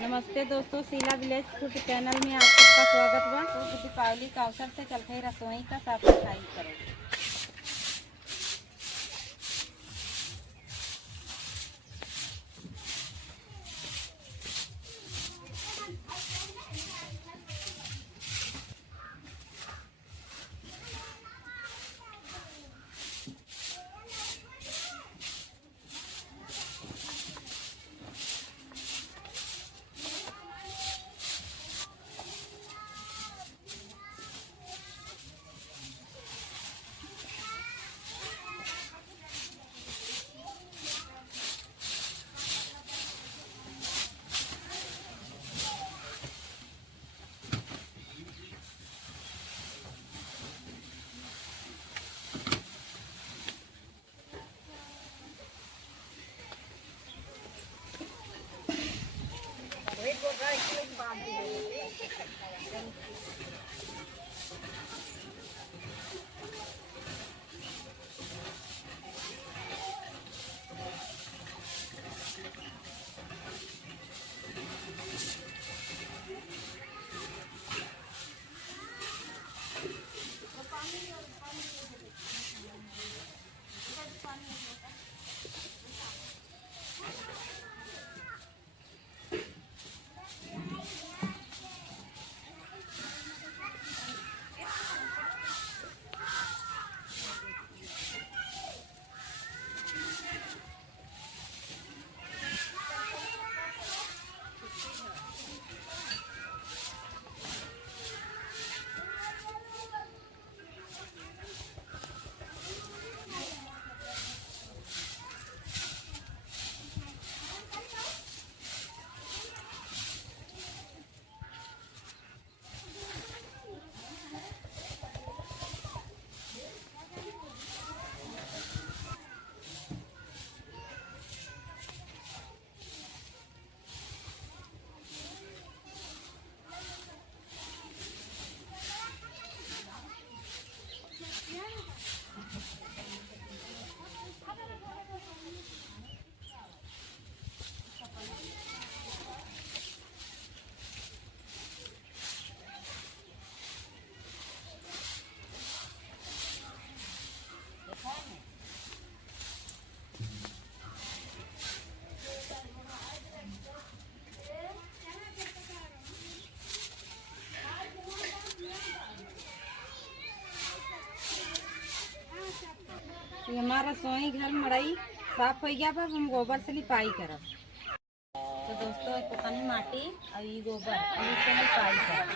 नमस्ते दोस्तों, Sheila village food channel में आप सबका स्वागत बा। तो दीपावली का अवसर से चलते रसोई का साफ सफाई करें। हमारा रसोई घर मड़ई साफ हो गया। अब हम गोबर से लिपाई करब। तो दोस्तों पानी माटी और ये गोबर और इससे लिपाई करब।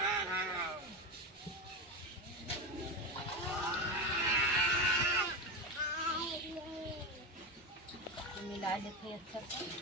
मिला लेते अच्छा से।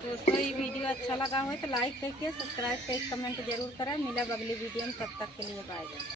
दोस्तों ये वीडियो अच्छा लगा हो तो लाइक करके सब्सक्राइब करके कमेंट जरूर करें। मिला अगली वीडियो में, तब तक के लिए बाय।